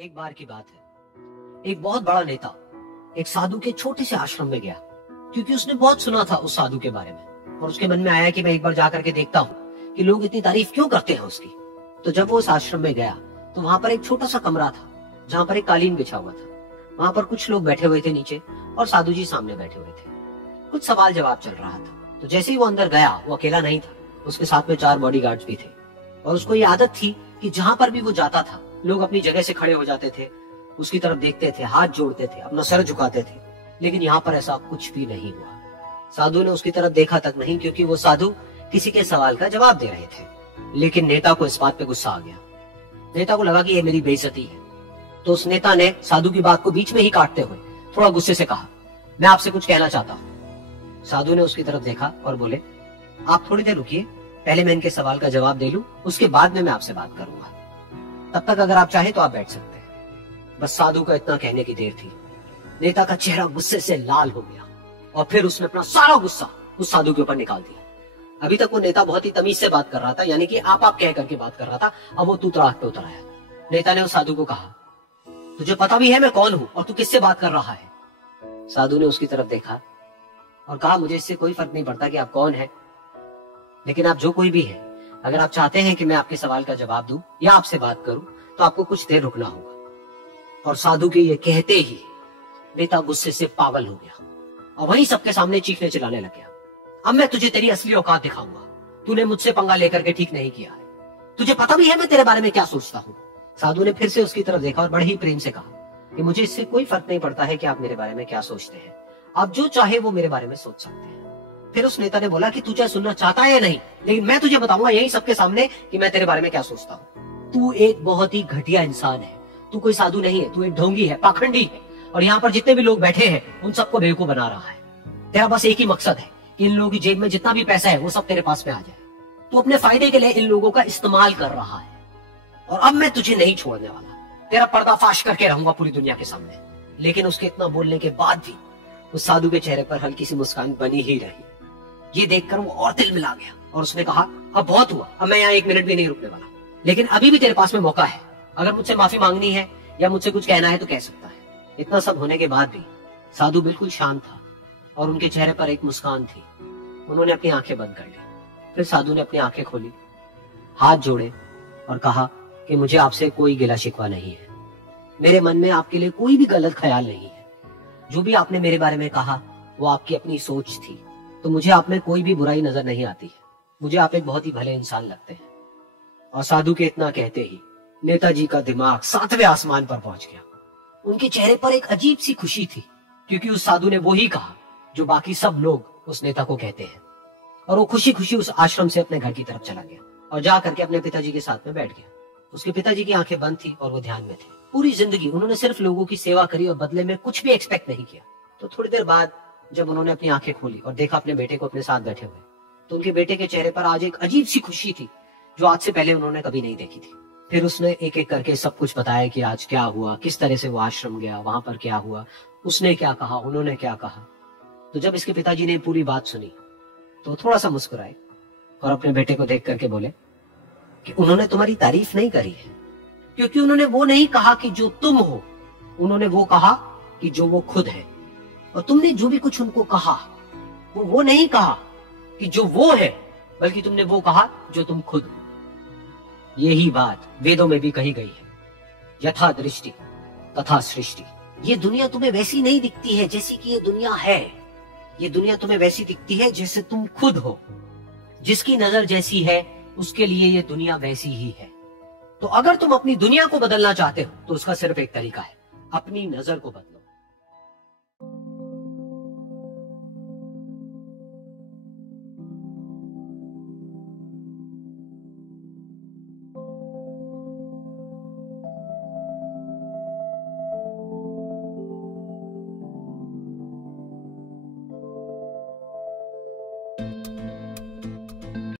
एक बार की बात है, एक बहुत बड़ा नेता एक साधु के छोटे से आश्रम में गया, क्योंकि उसने बहुत सुना था उस साधु के बारे में और उसके मन में आया कि मैं एक बार जाकर के देखता हूँ कि लोग इतनी तारीफ क्यों करते हैं उसकी। तो जब वो उस आश्रम में गया तो वहां पर एक छोटा सा कमरा था जहां पर एक कालीन बिछा हुआ था। वहां पर कुछ लोग बैठे हुए थे नीचे और साधु जी सामने बैठे हुए थे। कुछ सवाल जवाब चल रहा था। तो जैसे ही वो अंदर गया, वो अकेला नहीं था, उसके साथ में 4 बॉडीगार्ड्स भी थे और उसको ये आदत थी कि जहां पर भी वो जाता था लोग अपनी जगह से खड़े हो जाते थे, उसकी तरफ देखते थे, हाथ जोड़ते थे, अपना सर झुकाते थे। लेकिन यहाँ पर ऐसा कुछ भी नहीं हुआ। साधु ने उसकी तरफ देखा तक नहीं, क्योंकि वो साधु किसी के सवाल का जवाब दे रहे थे। लेकिन नेता को इस बात पे गुस्सा आ गया। नेता को लगा कि ये मेरी बेइज्जती है। तो उस नेता ने साधु की बात को बीच में ही काटते हुए थोड़ा गुस्से से कहा, मैं आपसे कुछ कहना चाहता हूँ। साधु ने उसकी तरफ देखा और बोले, आप थोड़ी देर रुकिए, पहले मैं इनके सवाल का जवाब दे लूं, उसके बाद में मैं आपसे बात करूंगा। तब तक अगर आप चाहे तो आप बैठ सकते हैं। बस साधु का इतना कहने की देर थी। नेता का चेहरा गुस्से से लाल हो गया और फिर उसने अपना सारा गुस्सा उस साधु के ऊपर निकाल दिया। अभी तक वो नेता बहुत ही तमीज से बात कर रहा था, यानी कि आप कह करके बात कर रहा था। अब वो तू तड़ाक पे उतर आया। नेता ने उस साधु को कहा, तुझे पता भी है मैं कौन हूं और तू किससे बात कर रहा है? साधु ने उसकी तरफ देखा और कहा, मुझे इससे कोई फर्क नहीं पड़ता कि आप कौन है, लेकिन आप जो कोई भी है, अगर आप चाहते हैं कि मैं आपके सवाल का जवाब दूं या आपसे बात करूं तो आपको कुछ देर रुकना होगा। और साधु के ये कहते ही नेता गुस्से से पागल हो गया और वहीं सबके सामने चीखने चिल्लाने लग गया, अब मैं तुझे तेरी असली औकात दिखाऊंगा। तूने मुझसे पंगा लेकर के ठीक नहीं किया है। तुझे पता भी है मैं तेरे बारे में क्या सोचता हूँ। साधु ने फिर से उसकी तरफ देखा और बड़े ही प्रेम से कहा कि मुझे इससे कोई फर्क नहीं पड़ता है कि आप मेरे बारे में क्या सोचते हैं। आप जो चाहे वो मेरे बारे में सोच सकते हैं। फिर उस नेता ने बोला कि तू चाहे सुनना चाहता है या नहीं, लेकिन मैं तुझे बताऊंगा यही सबके सामने कि मैं तेरे बारे में क्या सोचता हूँ। तू एक बहुत ही घटिया इंसान है। तू कोई साधु नहीं है, तू एक ढोंगी है, पाखंडी है और यहाँ पर जितने भी लोग बैठे हैं उन सबको बेवकूफ बना रहा है। तेरा बस एक ही मकसद है कि इन लोगों की जेब में जितना भी पैसा है वो सब तेरे पास में आ जाए। तू अपने फायदे के लिए इन लोगों का इस्तेमाल कर रहा है और अब मैं तुझे नहीं छोड़ने वाला। तेरा पर्दाफाश करके रहूंगा पूरी दुनिया के सामने। लेकिन उसके इतना बोलने के बाद भी उस साधु के चेहरे पर हल्की सी मुस्कान बनी ही रही। ये देखकर वो और दिल मिला गया और उसने कहा, अब बहुत हुआ, अब मैं यहाँ 1 मिनट भी नहीं रुकने वाला। लेकिन अभी भी तेरे पास में मौका है। अगर मुझसे माफी मांगनी है या मुझसे कुछ कहना है तो कह सकता है। इतना सब होने के बाद भी साधु बिल्कुल शांत था और उनके चेहरे पर एक मुस्कान थी। उन्होंने अपनी आंखें बंद कर ली। फिर साधु ने अपनी आंखें खोली, हाथ जोड़े और कहा कि मुझे आपसे कोई गिला शिकवा नहीं है। मेरे मन में आपके लिए कोई भी गलत ख्याल नहीं है। जो भी आपने मेरे बारे में कहा वो आपकी अपनी सोच थी। तो मुझे आप में कोई भी बुराई नजर नहीं आती है। मुझे आप एक बहुत ही भले इंसान लगते हैं। और साधु के इतना कहते ही नेताजी का दिमाग 7वें आसमान पर पहुंच गया। उनके चेहरे पर एक अजीब सी खुशी थी, क्योंकि उस साधु ने वो ही कहा जो बाकी सब लोग उस नेता को कहते हैं। और वो खुशी खुशी उस आश्रम से अपने घर की तरफ चला गया और जा करके अपने पिताजी के साथ में बैठ गया। उसके पिताजी की आंखें बंद थी और वो ध्यान में थे। पूरी जिंदगी उन्होंने सिर्फ लोगों की सेवा करी और बदले में कुछ भी एक्सपेक्ट नहीं किया। तो थोड़ी देर बाद जब उन्होंने अपनी आंखें खोली और देखा अपने बेटे को अपने साथ बैठे हुए, तो उनके बेटे के चेहरे पर आज एक अजीब सी खुशी थी जो आज से पहले उन्होंने कभी नहीं देखी थी। फिर उसने एक एक करके सब कुछ बताया कि आज क्या हुआ, किस तरह से वो आश्रम गया, वहां पर क्या हुआ, उसने क्या कहा, उन्होंने क्या कहा। तो जब इसके पिताजी ने पूरी बात सुनी तो थोड़ा सा मुस्कुराए और अपने बेटे को देख करके बोले कि उन्होंने तुम्हारी तारीफ नहीं करी है, क्योंकि उन्होंने वो नहीं कहा कि जो तुम हो, उन्होंने वो कहा कि जो वो खुद है। और तुमने जो भी कुछ उनको कहा वो नहीं कहा कि जो वो है, बल्कि तुमने वो कहा जो तुम खुद हो। यही बात वेदों में भी कही गई है, यथा दृष्टि तथा सृष्टि। ये दुनिया तुम्हें वैसी नहीं दिखती है जैसी कि ये दुनिया है। ये दुनिया तुम्हें वैसी दिखती है जैसे तुम खुद हो। जिसकी नजर जैसी है उसके लिए ये दुनिया वैसी ही है। तो अगर तुम अपनी दुनिया को बदलना चाहते हो तो उसका सिर्फ एक तरीका है, अपनी नजर को बदलो।